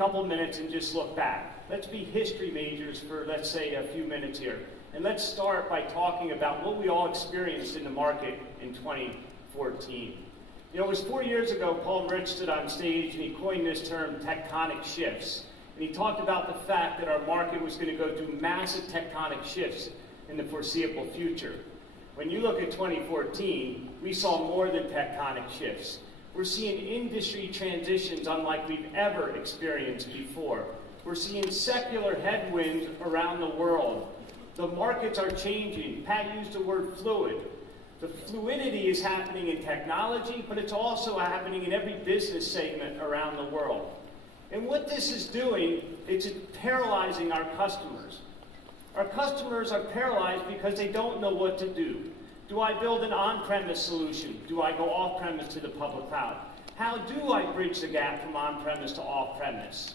couple minutes and just look back. Let's be history majors for, let's say, a few minutes here. And let's start by talking about what we all experienced in the market in 2014. You know, it was 4 years ago, Paul Rich stood on stage and he coined this term, tectonic shifts. And he talked about the fact that our market was going to go through massive tectonic shifts in the foreseeable future. When you look at 2014, we saw more than tectonic shifts. We're seeing industry transitions unlike we've ever experienced before. We're seeing secular headwinds around the world. The markets are changing. Pat used the word fluid. The fluidity is happening in technology, but it's also happening in every business segment around the world. And what this is doing, it's paralyzing our customers. Our customers are paralyzed because they don't know what to do. Do I build an on-premise solution? Do I go off-premise to the public cloud? How do I bridge the gap from on-premise to off-premise?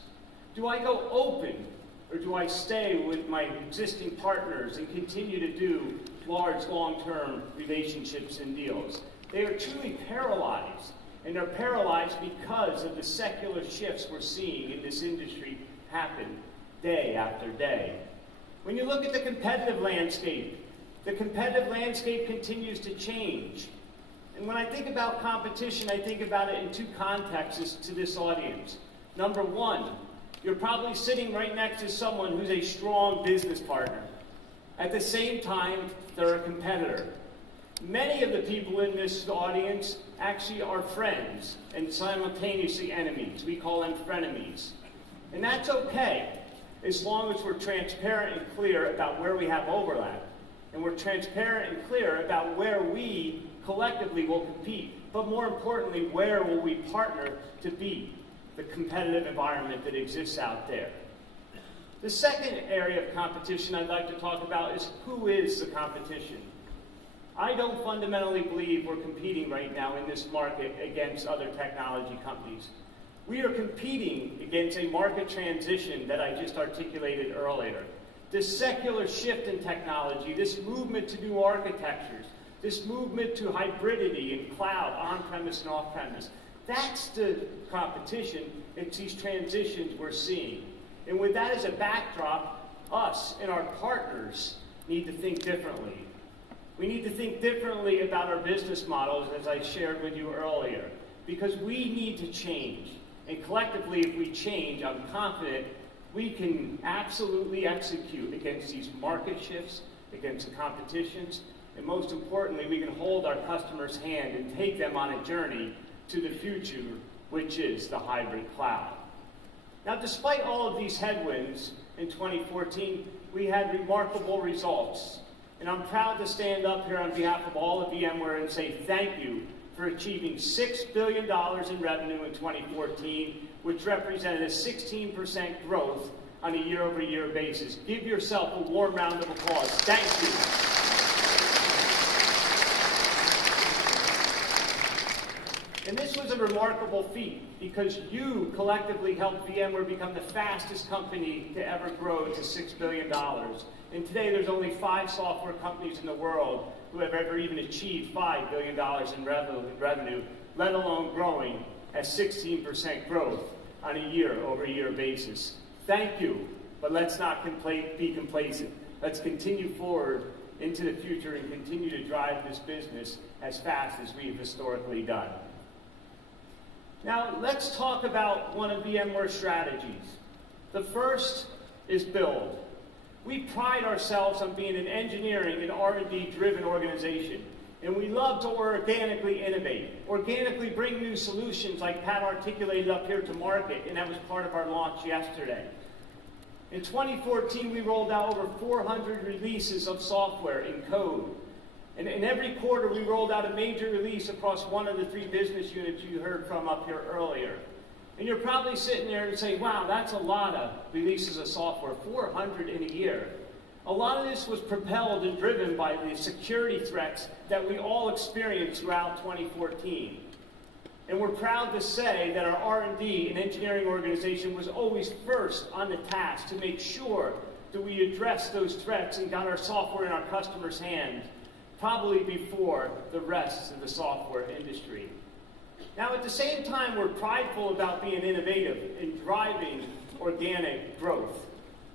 Do I go open, or do I stay with my existing partners and continue to do large, long-term relationships and deals? They are truly paralyzed, and they're paralyzed because of the secular shifts we're seeing in this industry happen day after day. When you look at the competitive landscape continues to change. And when I think about competition, I think about it in two contexts to this audience. Number one, you're probably sitting right next to someone who's a strong business partner. At the same time, they're a competitor. Many of the people in this audience actually are friends and simultaneously enemies. We call them frenemies. And that's okay, as long as we're transparent and clear about where we have overlap. And we're transparent and clear about where we collectively will compete. But more importantly, where will we partner to beat the competitive environment that exists out there. The second area of competition I'd like to talk about is who is the competition. I don't fundamentally believe we're competing right now in this market against other technology companies. We are competing against a market transition that I just articulated earlier. This secular shift in technology, this movement to new architectures, this movement to hybridity in cloud, on-premise and off-premise, that's the competition. It's these transitions we're seeing. And with that as a backdrop, us and our partners need to think differently. We need to think differently about our business models, as I shared with you earlier, because we need to change. And collectively, if we change, I'm confident we can absolutely execute against these market shifts, against the competitions, and most importantly, we can hold our customers' hand and take them on a journey to the future, which is the hybrid cloud. Now, despite all of these headwinds in 2014, we had remarkable results. And I'm proud to stand up here on behalf of all of VMware and say thank you for achieving $6 billion in revenue in 2014, which represented a 16% growth on a year-over-year basis. Give yourself a warm round of applause. Thank you. And this was a remarkable feat because you collectively helped VMware become the fastest company to ever grow to $6 billion. And today there's only 5 software companies in the world who have ever even achieved $5 billion in revenue, let alone growing at 16% growth on a year-over-year basis. Thank you, but let's not be complacent. Let's continue forward into the future and continue to drive this business as fast as we've historically done. Now, let's talk about one of VMware's strategies. The first is build. We pride ourselves on being an engineering and R&D driven organization, and we love to organically innovate, organically bring new solutions like Pat articulated up here to market, and that was part of our launch yesterday. In 2014, we rolled out over 400 releases of software in code. And in every quarter, we rolled out a major release across one of the 3 business units you heard from up here earlier. And you're probably sitting there and saying, wow, that's a lot of releases of software, 400 in a year. A lot of this was propelled and driven by the security threats that we all experienced throughout 2014. And we're proud to say that our R&D and engineering organization was always first on the task to make sure that we addressed those threats and got our software in our customers' hands, probably before the rest of the software industry. Now, at the same time, we're prideful about being innovative and driving organic growth,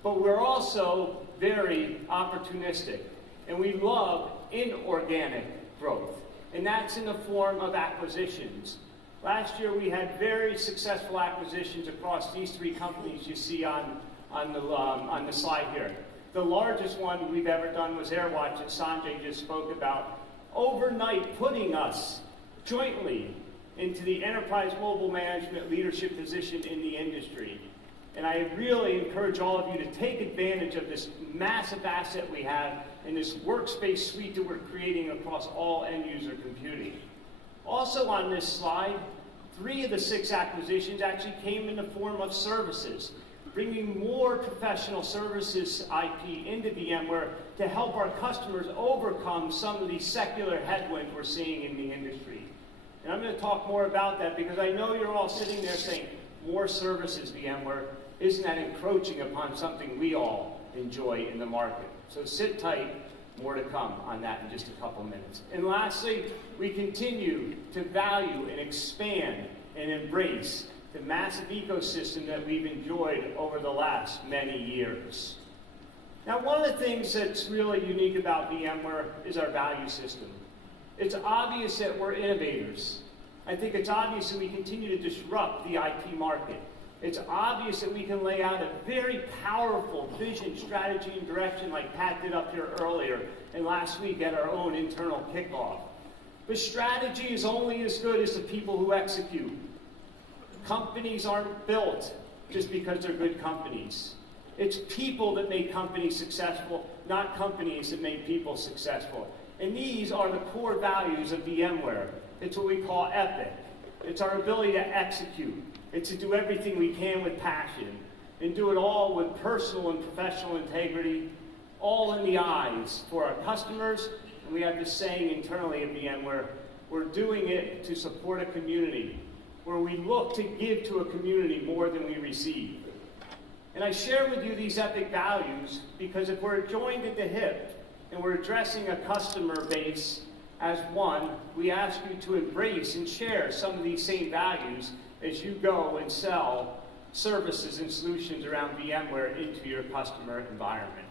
but we're also very opportunistic, and we love inorganic growth, and that's in the form of acquisitions. Last year we had very successful acquisitions across these three companies you see on the slide here. The largest one we've ever done was AirWatch, that Sanjay just spoke about, overnight putting us jointly into the enterprise mobile management leadership position in the industry. And I really encourage all of you to take advantage of this massive asset we have in this workspace suite that we're creating across all end-user computing. Also on this slide, 3 of the 6 acquisitions actually came in the form of services, bringing more professional services IP into VMware to help our customers overcome some of these secular headwinds we're seeing in the industry. And I'm going to talk more about that because I know you're all sitting there saying, more services, VMware. Isn't that encroaching upon something we all enjoy in the market? So sit tight, more to come on that in just a couple minutes. And lastly, we continue to value and expand and embrace the massive ecosystem that we've enjoyed over the last many years. Now, one of the things that's really unique about VMware is our value system. It's obvious that we're innovators. I think it's obvious that we continue to disrupt the IT market. It's obvious that we can lay out a very powerful vision, strategy, and direction like Pat did up here earlier and last week at our own internal kickoff. But strategy is only as good as the people who execute. Companies aren't built just because they're good companies. It's people that make companies successful, not companies that make people successful. And these are the core values of VMware. It's what we call EPIC. It's our ability to execute. It's to do everything we can with passion and do it all with personal and professional integrity, all in the eyes for our customers. And we have this saying internally at VMware, we're doing it to support a community, where we look to give to a community more than we receive. And I share with you these EPIC values because if we're joined at the hip and we're addressing a customer base as one, we ask you to embrace and share some of these same values as you go and sell services and solutions around VMware into your customer environment.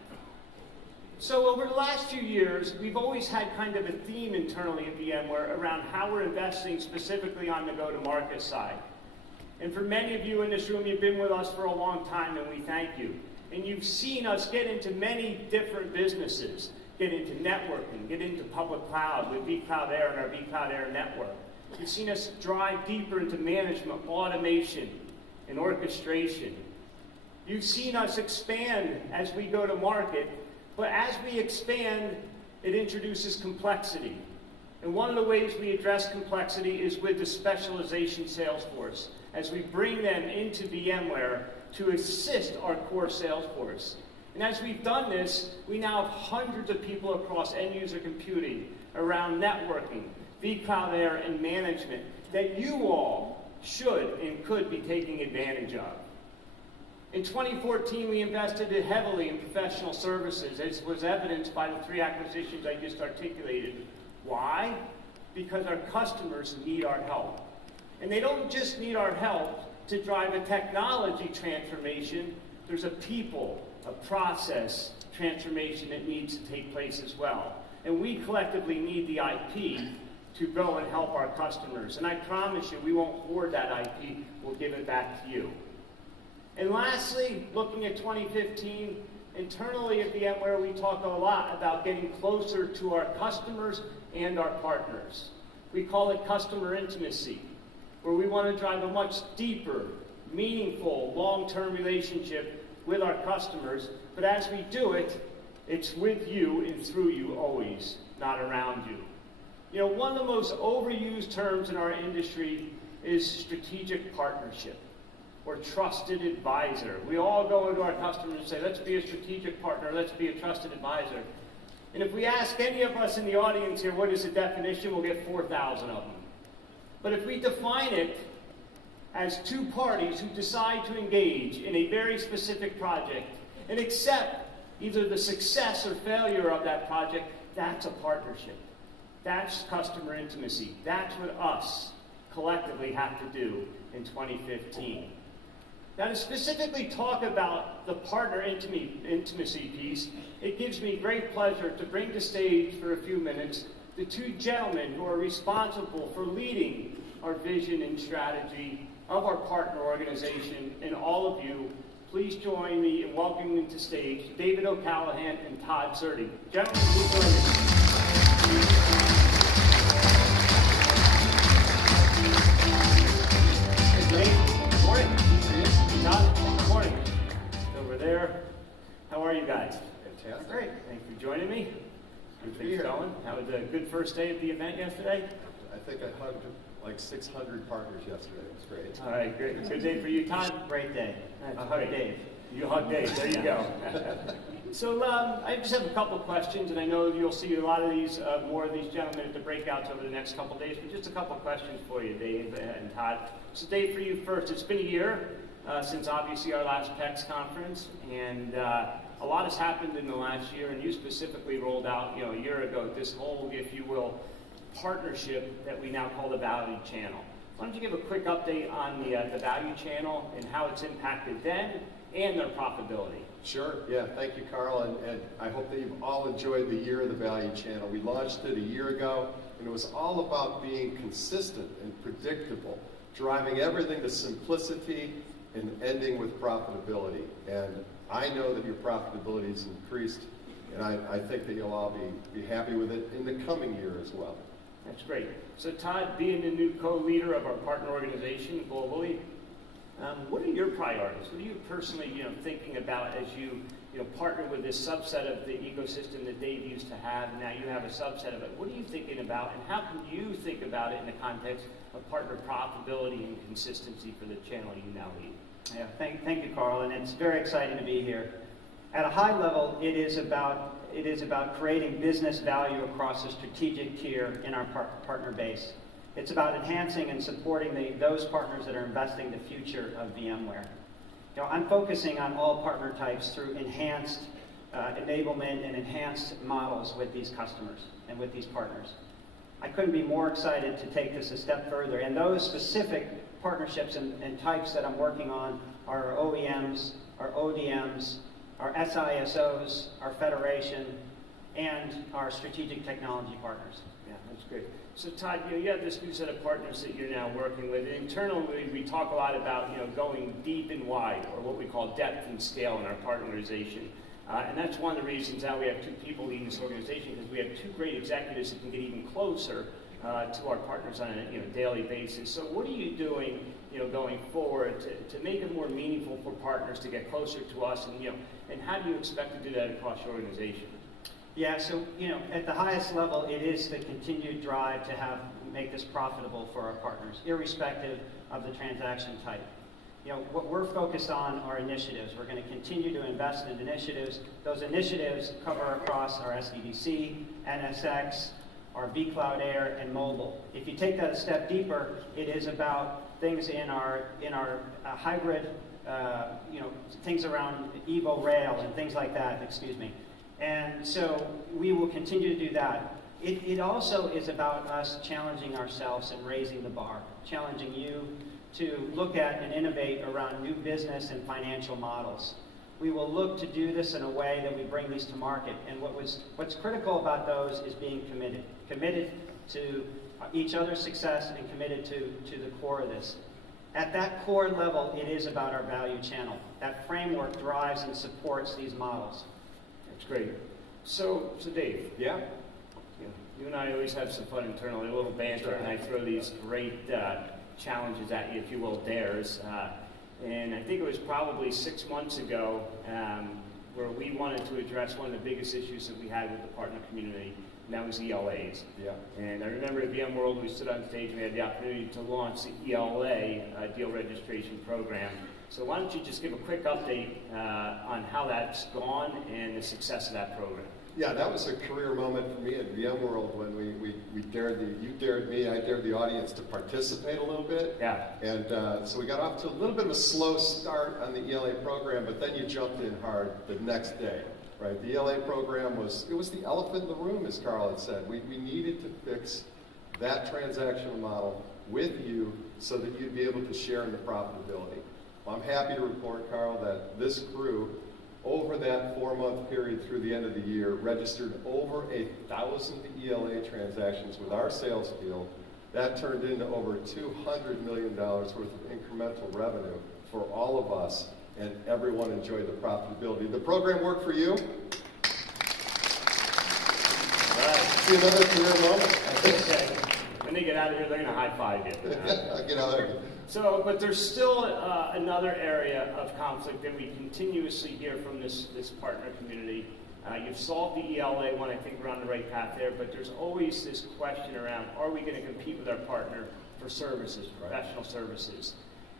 So over the last few years, we've always had kind of a theme internally at VMware around how we're investing specifically on the go-to-market side. And for many of you in this room, you've been with us for a long time, and we thank you. And you've seen us get into many different businesses, get into networking, get into public cloud with vCloud Air and our vCloud Air network. You've seen us drive deeper into management, automation, and orchestration. You've seen us expand as we go to market, but as we expand, it introduces complexity. And one of the ways we address complexity is with the specialization sales force, as we bring them into VMware to assist our core sales force. And as we've done this, we now have hundreds of people across end-user computing, around networking, vCloud Air, and management that you all should and could be taking advantage of. In 2014, we invested heavily in professional services, as was evidenced by the 3 acquisitions I just articulated. Why? Because our customers need our help. And they don't just need our help to drive a technology transformation. There's a people, a process transformation that needs to take place as well. And we collectively need the IP to go and help our customers. And I promise you, we won't hoard that IP. We'll give it back to you. And lastly, looking at 2015, internally at VMware, we talk a lot about getting closer to our customers and our partners. We call it customer intimacy, where we want to drive a much deeper, meaningful, long-term relationship with our customers. But as we do it, it's with you and through you always, not around you. You know, one of the most overused terms in our industry is strategic partnership or trusted advisor. We all go into our customers and say, let's be a strategic partner, let's be a trusted advisor. And if we ask any of us in the audience here what is the definition, we'll get 4,000 of them. But if we define it as 2 parties who decide to engage in a very specific project and accept either the success or failure of that project, that's a partnership. That's customer intimacy. That's what us collectively have to do in 2015. Now, to specifically talk about the partner intimacy piece, it gives me great pleasure to bring to stage for a few minutes the two gentlemen who are responsible for leading our vision and strategy of our partner organization. And all of you, please join me in welcoming to stage David OCallaghan and Todd Peterson. Gentlemen, please join me. Good morning. Todd, good morning. Over there. How are you guys? Fantastic. Great. Thanks for joining me. Everything's going. How was a good first day of the event yesterday? I think I hugged like 600 partners yesterday. It was great. All right, great. Good day for you, Todd? Great day. I hugged Dave. You hugged Dave. There you go. So I just have a couple of questions, and I know you'll see a lot of these, more of these gentlemen at the breakouts over the next couple of days, but just a couple of questions for you, Dave and Todd. So Dave, for you first, it's been a year since obviously our last PEX conference, and a lot has happened in the last year, and you specifically rolled out, a year ago, this whole, if you will, partnership that we now call the Value Channel. Why don't you give a quick update on the Value Channel and how it's impacted them and their profitability? Sure. Yeah. Thank you, Carl. And I hope that you've all enjoyed the year of the Value Channel. We launched it a year ago, and it was all about being consistent and predictable, driving everything to simplicity and ending with profitability. And I know that your profitability has increased, and I think that you'll all be happy with it in the coming year as well. That's great. So Todd, being the new co-leader of our partner organization globally, what are your priorities? What are you personally, thinking about as you, partner with this subset of the ecosystem that Dave used to have, and now you have a subset of it? What are you thinking about, and how can you think about it in the context of partner profitability and consistency for the channel you now lead? Yeah, thank you, Carl, and it's very exciting to be here. At a high level, it is about creating business value across a strategic tier in our partner base. It's about enhancing and supporting those partners that are investing the future of VMware. I'm focusing on all partner types through enhanced enablement and enhanced models with these customers and with these partners. I couldn't be more excited to take this a step further, and those specific partnerships and types that I'm working on are our OEMs, our ODMs, our SISOs, our federation, and our strategic technology partners. Yeah, that's great. So Todd, you have this new set of partners that you're now working with. Internally, we talk a lot about going deep and wide, or what we call depth and scale in our partner organization. And that's one of the reasons now we have two people leading this organization, because we have two great executives that can get even closer to our partners on a daily basis. So what are you doing going forward to make it more meaningful for partners to get closer to us, and how do you expect to do that across your organization? Yeah, so at the highest level, it is the continued drive to make this profitable for our partners, irrespective of the transaction type. What we're focused on are initiatives. We're going to continue to invest in initiatives. Those initiatives cover across our SDDC, NSX, our vCloud Air, and mobile. If you take that a step deeper, it is about things in our hybrid, things around Evo Rail and things like that. Excuse me. And so we will continue to do that. It also is about us challenging ourselves and raising the bar, challenging you to look at and innovate around new business and financial models. We will look to do this in a way that we bring these to market. And what's critical about those is being committed to each other's success and committed to the core of this. At that core level, it is about our value channel. That framework drives and supports these models. That's great. So Dave. Yeah? You and I always have some fun internally, a little banter, and I throw these great challenges at you, if you will, dares. And I think it was probably 6 months ago where we wanted to address one of the biggest issues that we had with the partner community, and that was ELAs. Yeah. And I remember at VMworld, we stood on stage and we had the opportunity to launch the ELA deal registration program. So why don't you just give a quick update on how that's gone and the success of that program? Yeah, that was a career moment for me at VMworld when we dared you dared me, I dared the audience to participate a little bit. Yeah. And so we got off to a little bit of a slow start on the ELA program, but then you jumped in hard the next day, right? The ELA program was the elephant in the room, as Carl had said. We needed to fix that transactional model with you so that you'd be able to share in the profitability. I'm happy to report, Carl, that this crew, over that 4-month period through the end of the year, registered over 1,000 ELA transactions with our sales field. That turned into over $200 million worth of incremental revenue for all of us, and everyone enjoyed the profitability. Did the program work for you? All right, see another career moment? Okay. When they get out of here, they're going to high-five you. Get out of here. So, but there's still another area of conflict that we continuously hear from this partner community. You've solved the ELA one, I think we're on the right path there, but there's always this question around, are we going to compete with our partner for services, professional services?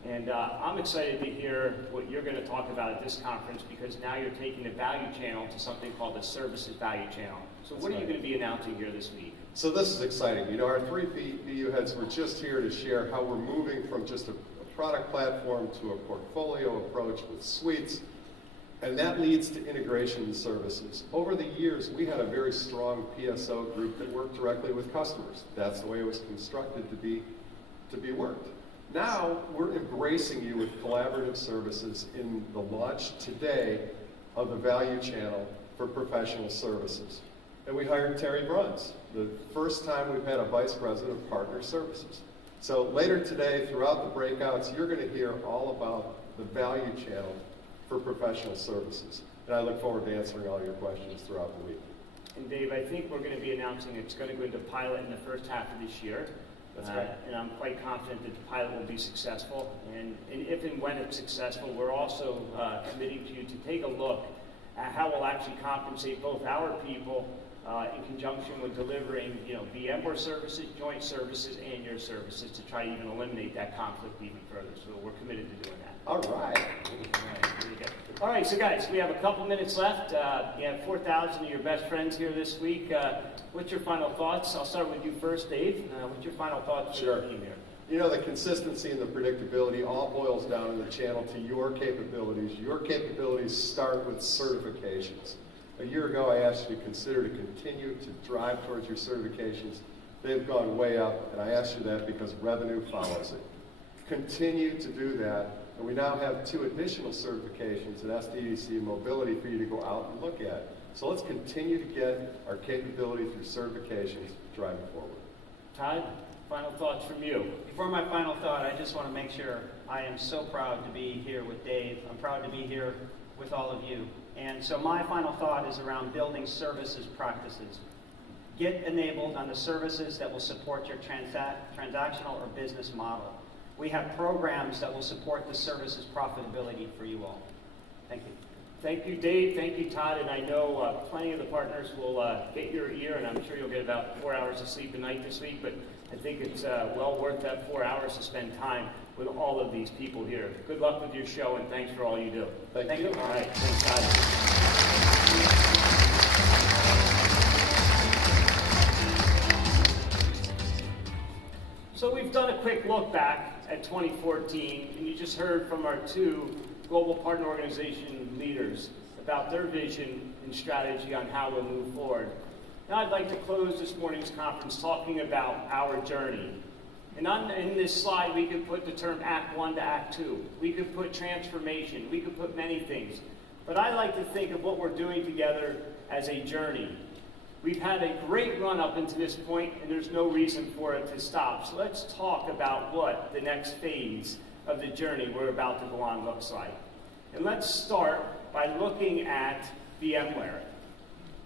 And I'm excited to hear what you're going to talk about at this conference, because now you're taking the value channel to something called the services value channel. So what are you going to be announcing here this week? So this is exciting. You know, our three BU heads were just here to share how we're moving from just a product platform to a portfolio approach with suites, and that leads to integration and services. Over the years, we had a very strong PSO group that worked directly with customers. That's the way it was constructed to be worked. Now, we're embracing you with collaborative services in the launch today of the value channel for professional services. And we hired Terry Bruns, the first time we've had a vice president of partner services. So later today, throughout the breakouts, you're going to hear all about the value channel for professional services. And I look forward to answering all your questions throughout the week. And Dave, I think we're going to be announcing it's going to go into pilot in the first half of this year. That's right. And I'm quite confident that the pilot will be successful. And if and when it's successful, we're also committing to you to take a look at how we'll actually compensate both our people in conjunction with delivering, VMware services, joint services, and your services to try to even eliminate that conflict even further. So we're committed to doing that. All right. All right, so guys, we have a couple minutes left. You have 4,000 of your best friends here this week. What's your final thoughts? I'll start with you first, Dave. What's your final thoughts for the team here? You know, the consistency and the predictability all boils down in the channel to your capabilities. Your capabilities start with certifications. A year ago, I asked you to consider to continue to drive towards your certifications. They've gone way up, and I asked you that because revenue follows it. Continue to do that, and we now have 2 additional certifications at SDDC Mobility for you to go out and look at. So let's continue to get our capability through certifications driving forward. Todd, final thoughts from you. Before my final thought, I just want to make sure I am so proud to be here with Dave. I'm proud to be here with all of you. And so my final thought is around building services practices. Get enabled on the services that will support your transactional or business model. We have programs that will support the services profitability for you all. Thank you. Thank you, Dave. Thank you, Todd. And I know plenty of the partners will get your ear, and I'm sure you'll get about 4 hours of sleep a night this week, but I think it's well worth that 4 hours to spend time with all of these people here. Good luck with your show, and thanks for all you do. Thank you. All right. Thanks, Todd. So we've done a quick look back at 2014, and you just heard from our 2 global partner organization leaders about their vision and strategy on how we'll move forward. Now I'd like to close this morning's conference talking about our journey. And in this slide, we could put the term Act 1 to Act 2. We could put transformation. We could put many things. But I like to think of what we're doing together as a journey. We've had a great run up into this point, and there's no reason for it to stop. So let's talk about what the next phase of the journey we're about to go on looks like. And let's start by looking at VMware.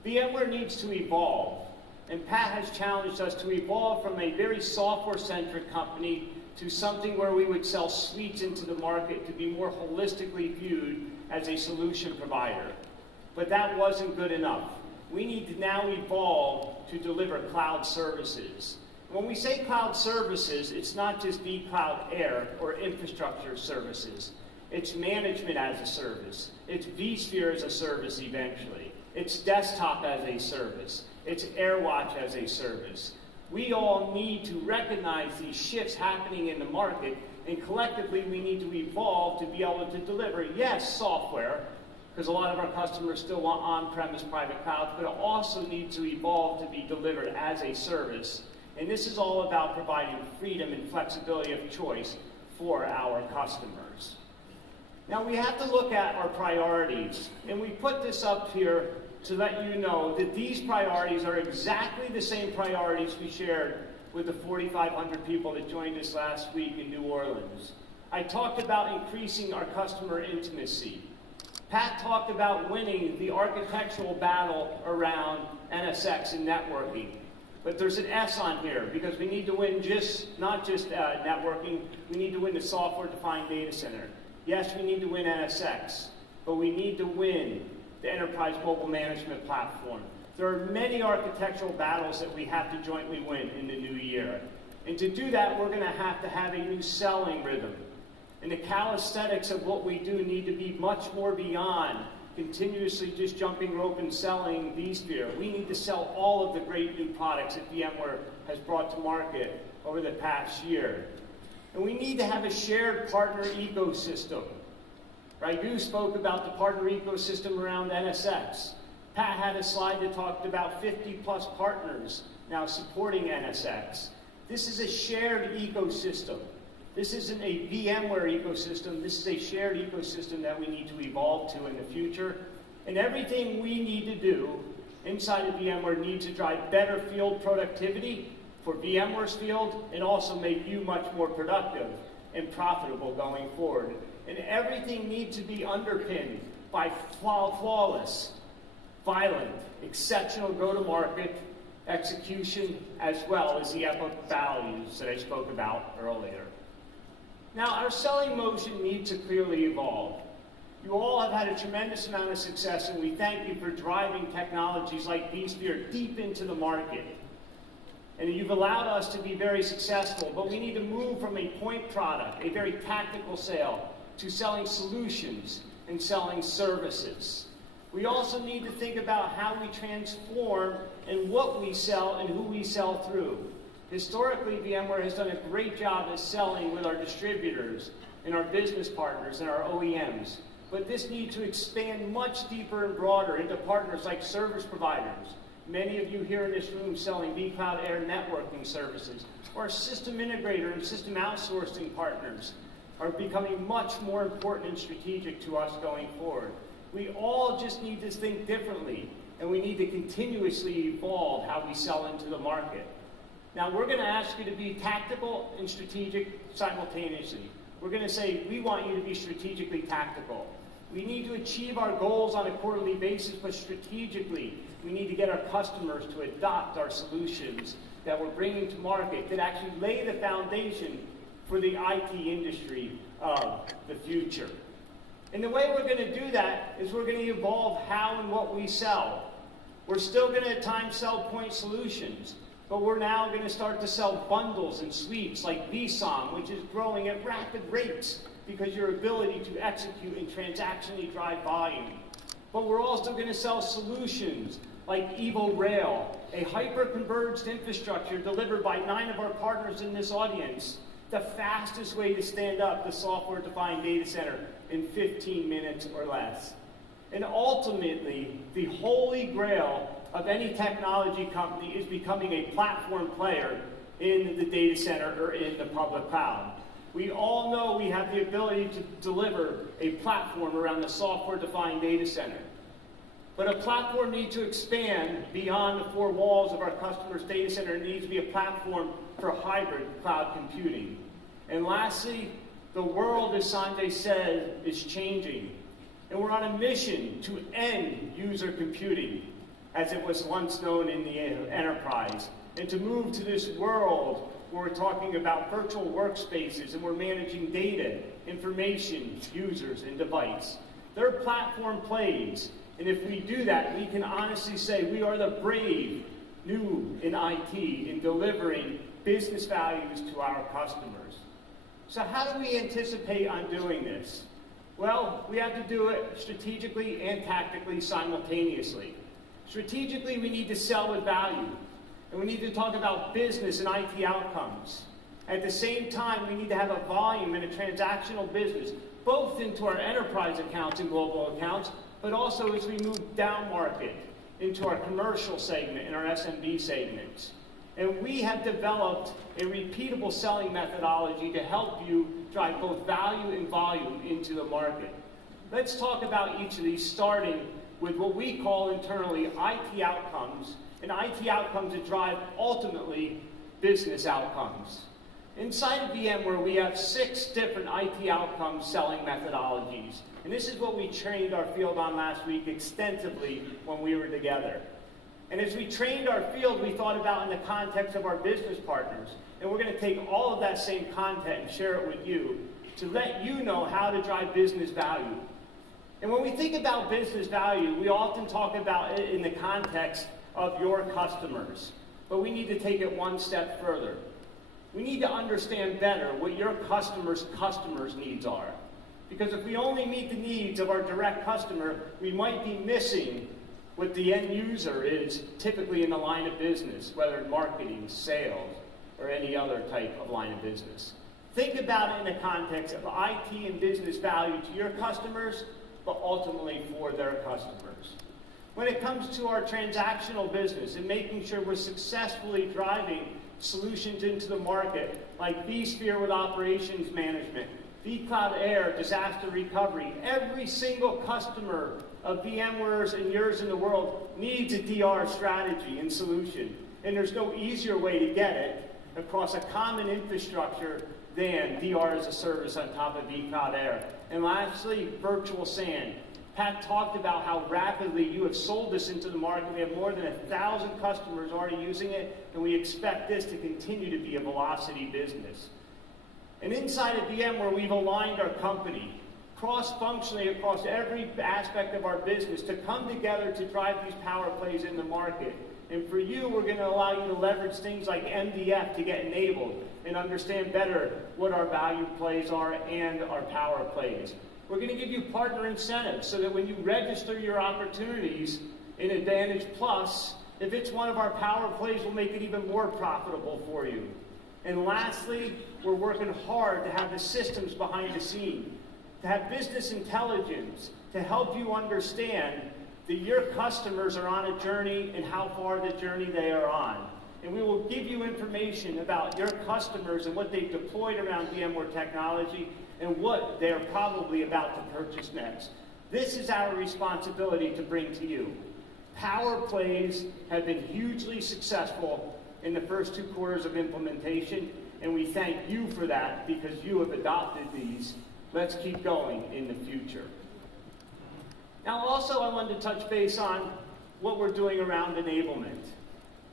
VMware needs to evolve. And Pat has challenged us to evolve from a very software-centric company to something where we would sell suites into the market to be more holistically viewed as a solution provider. But that wasn't good enough. We need to now evolve to deliver cloud services. When we say cloud services, it's not just vCloud Air or infrastructure services. It's management as a service. It's vSphere as a service eventually. It's desktop as a service. It's AirWatch as a service. We all need to recognize these shifts happening in the market, and collectively we need to evolve to be able to deliver, yes, software, because a lot of our customers still want on-premise private clouds, but it also needs to evolve to be delivered as a service. And this is all about providing freedom and flexibility of choice for our customers. Now we have to look at our priorities, and we put this up here to let you know that these priorities are exactly the same priorities we shared with the 4,500 people that joined us last week in New Orleans. I talked about increasing our customer intimacy. Pat talked about winning the architectural battle around NSX and networking. But there's an S on here because we need to win not just networking, we need to win the software-defined data center. Yes, we need to win NSX, but we need to win the enterprise mobile management platform. There are many architectural battles that we have to jointly win in the new year. And to do that, we're going to have a new selling rhythm. And the calisthenics of what we do need to be much more beyond continuously just jumping rope and selling vSphere. We need to sell all of the great new products that VMware has brought to market over the past year. And we need to have a shared partner ecosystem. Raghu spoke about the partner ecosystem around NSX. Pat had a slide that talked about 50-plus partners now supporting NSX. This is a shared ecosystem. This isn't a VMware ecosystem. This is a shared ecosystem that we need to evolve to in the future. And everything we need to do inside of VMware needs to drive better field productivity for VMware's field and also make you much more productive and profitable going forward. And everything needs to be underpinned by flawless, violent, exceptional go-to-market execution, as well as the epic values that I spoke about earlier. Now, our selling motion needs to clearly evolve. You all have had a tremendous amount of success, and we thank you for driving technologies like vSphere deep into the market. And you've allowed us to be very successful, but we need to move from a point product, a very tactical sale, to selling solutions and selling services. We also need to think about how we transform and what we sell and who we sell through. Historically, VMware has done a great job of selling with our distributors and our business partners and our OEMs. But this needs to expand much deeper and broader into partners like service providers. Many of you here in this room selling vCloud Air networking services, or system integrator and system outsourcing partners are becoming much more important and strategic to us going forward. We all just need to think differently, and we need to continuously evolve how we sell into the market. Now, we're going to ask you to be tactical and strategic simultaneously. We're going to say, we want you to be strategically tactical. We need to achieve our goals on a quarterly basis, but strategically, we need to get our customers to adopt our solutions that we're bringing to market that actually lay the foundation for the IT industry of the future. And the way we're going to do that is we're going to evolve how and what we sell. We're still going to at times sell point solutions, but we're now going to start to sell bundles and suites like vSOM, which is growing at rapid rates because your ability to execute and transactionally drive volume. But we're also going to sell solutions like Evo Rail, a hyper-converged infrastructure delivered by 9 of our partners in this audience, the fastest way to stand up the software-defined data center in 15 minutes or less. And ultimately, the holy grail of any technology company is becoming a platform player in the data center or in the public cloud. We all know we have the ability to deliver a platform around the software-defined data center. But a platform needs to expand beyond the 4 walls of our customer's data center. It needs to be a platform for hybrid cloud computing. And lastly, the world, as Sanjay said, is changing. And we're on a mission to end user computing, as it was once known in the enterprise, and to move to this world where we're talking about virtual workspaces and we're managing data, information, users, and device. They're platform plays. And if we do that, we can honestly say we are the brave new in IT in delivering business values to our customers. So how do we anticipate on doing this? Well, we have to do it strategically and tactically simultaneously. Strategically, we need to sell with value. And we need to talk about business and IT outcomes. At the same time, we need to have a volume and a transactional business, both into our enterprise accounts and global accounts, but also as we move down market into our commercial segment and our SMB segments. And we have developed a repeatable selling methodology to help you drive both value and volume into the market. Let's talk about each of these, starting with what we call internally IT outcomes, and IT outcomes that drive ultimately business outcomes. Inside of VMware, we have 6 different IT outcomes selling methodologies. And this is what we trained our field on last week extensively when we were together. And as we trained our field, we thought about in the context of our business partners. And we're going to take all of that same content and share it with you to let you know how to drive business value. And when we think about business value, we often talk about it in the context of your customers. But we need to take it one step further. We need to understand better what your customers' needs are. Because if we only meet the needs of our direct customer, we might be missing what the end user is typically in the line of business, whether marketing, sales, or any other type of line of business. Think about it in the context of IT and business value to your customers, but ultimately for their customers. When it comes to our transactional business and making sure we're successfully driving solutions into the market, like vSphere with operations management, vCloud Air, disaster recovery, every single customer of VMware's and yours in the world needs a DR strategy and solution. And there's no easier way to get it across a common infrastructure than DR as a service on top of vCloud Air. And lastly, virtual SAN. Pat talked about how rapidly you have sold this into the market. We have more than 1,000 customers already using it, and we expect this to continue to be a velocity business. And inside of VMware, we've aligned our company cross-functionally across every aspect of our business to come together to drive these power plays in the market. And for you, we're going to allow you to leverage things like MDF to get enabled and understand better what our value plays are and our power plays. We're going to give you partner incentives so that when you register your opportunities in Advantage Plus, if it's one of our power plays, we'll make it even more profitable for you. And lastly, we're working hard to have the systems behind the scene, to have business intelligence, to help you understand that your customers are on a journey and how far the journey they are on. And we will give you information about your customers and what they've deployed around VMware technology and what they're probably about to purchase next. This is our responsibility to bring to you. Power plays have been hugely successful in the first 2 quarters of implementation, and we thank you for that because you have adopted these. Let's keep going in the future. Now also I wanted to touch base on what we're doing around enablement.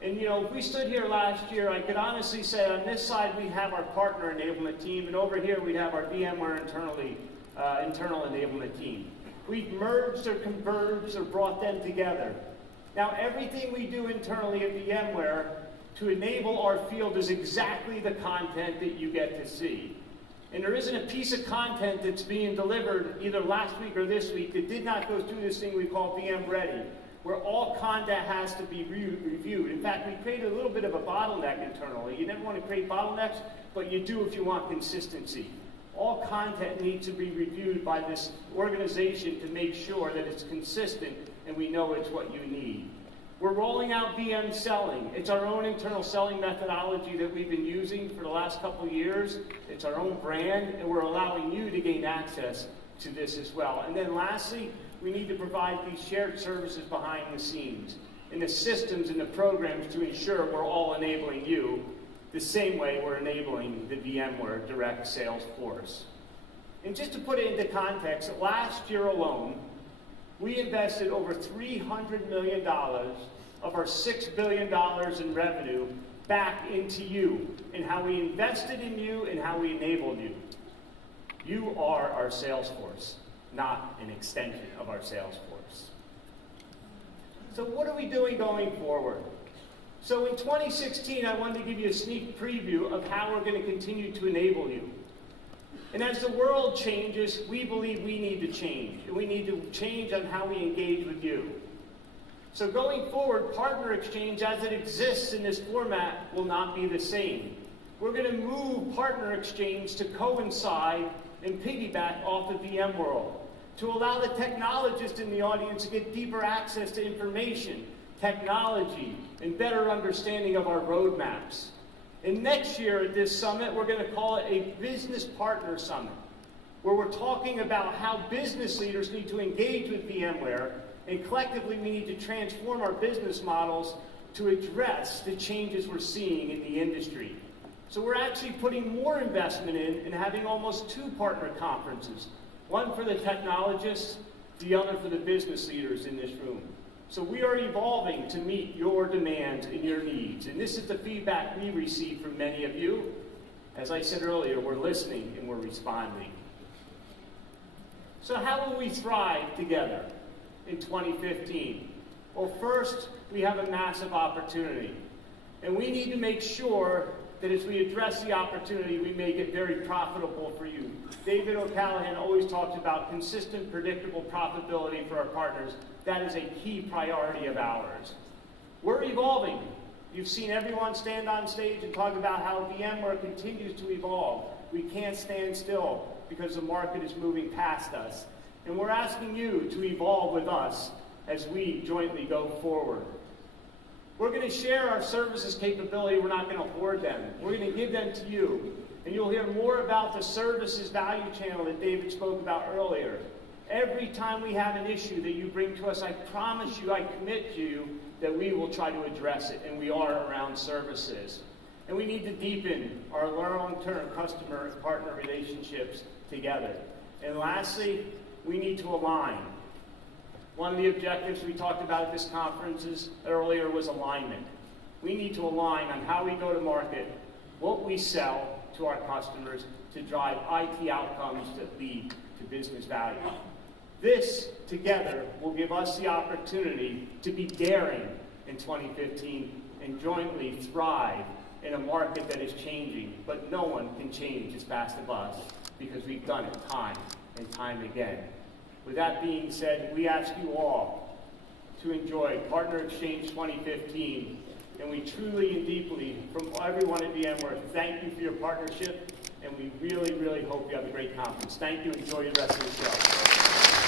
And you know, if we stood here last year, I could honestly say on this side we have our partner enablement team, and over here we have our VMware internal enablement team. We've merged or converged or brought them together. Now everything we do internally at VMware to enable our field is exactly the content that you get to see. And there isn't a piece of content that's being delivered either last week or this week that did not go through this thing we call VM Ready, where all content has to be reviewed. In fact, we created a little bit of a bottleneck internally. You never want to create bottlenecks, but you do if you want consistency. All content needs to be reviewed by this organization to make sure that it's consistent and we know it's what you need. We're rolling out VM selling. It's our own internal selling methodology that we've been using for the last couple of years. It's our own brand, and we're allowing you to gain access to this as well. And then lastly, we need to provide these shared services behind the scenes and the systems and the programs to ensure we're all enabling you the same way we're enabling the VMware direct sales force. And just to put it into context, last year alone, we invested over $300 million of our $6 billion in revenue back into you, and how we invested in you and how we enabled you. You are our sales force, not an extension of our sales force. So what are we doing going forward? So in 2016, I wanted to give you a sneak preview of how we're going to continue to enable you. And as the world changes, we believe we need to change. And we need to change on how we engage with you. So going forward, Partner Exchange as it exists in this format will not be the same. We're going to move Partner Exchange to coincide and piggyback off of VMworld, to allow the technologists in the audience to get deeper access to information, technology, and better understanding of our roadmaps. And next year at this summit, we're going to call it a Business Partner Summit, where we're talking about how business leaders need to engage with VMware, and collectively we need to transform our business models to address the changes we're seeing in the industry. So we're actually putting more investment in having almost 2 partner conferences, one for the technologists, the other for the business leaders in this room. So we are evolving to meet your demands and your needs. And this is the feedback we receive from many of you. As I said earlier, we're listening and we're responding. So how will we thrive together in 2015? Well, first, we have a massive opportunity. And we need to make sure that as we address the opportunity, we make it very profitable for you. David OCallaghan always talks about consistent, predictable profitability for our partners. That is a key priority of ours. We're evolving. You've seen everyone stand on stage and talk about how VMware continues to evolve. We can't stand still because the market is moving past us. And we're asking you to evolve with us as we jointly go forward. We're going to share our services capability. We're not going to hoard them. We're going to give them to you. And you'll hear more about the services value channel that David spoke about earlier. Every time we have an issue that you bring to us, I promise you, I commit to you that we will try to address it, and we are around services. And we need to deepen our long-term customer and partner relationships together. And lastly, we need to align. One of the objectives we talked about at this conference earlier was alignment. We need to align on how we go to market, what we sell to our customers to drive IT outcomes that lead to business value. This, together, will give us the opportunity to be daring in 2015 and jointly thrive in a market that is changing, but no one can change as fast as us because we've done it time and time again. With that being said, we ask you all to enjoy Partner Exchange 2015, and we truly and deeply, from everyone at VMware, thank you for your partnership, and we really, really hope you have a great conference. Thank you. Enjoy the rest of the show.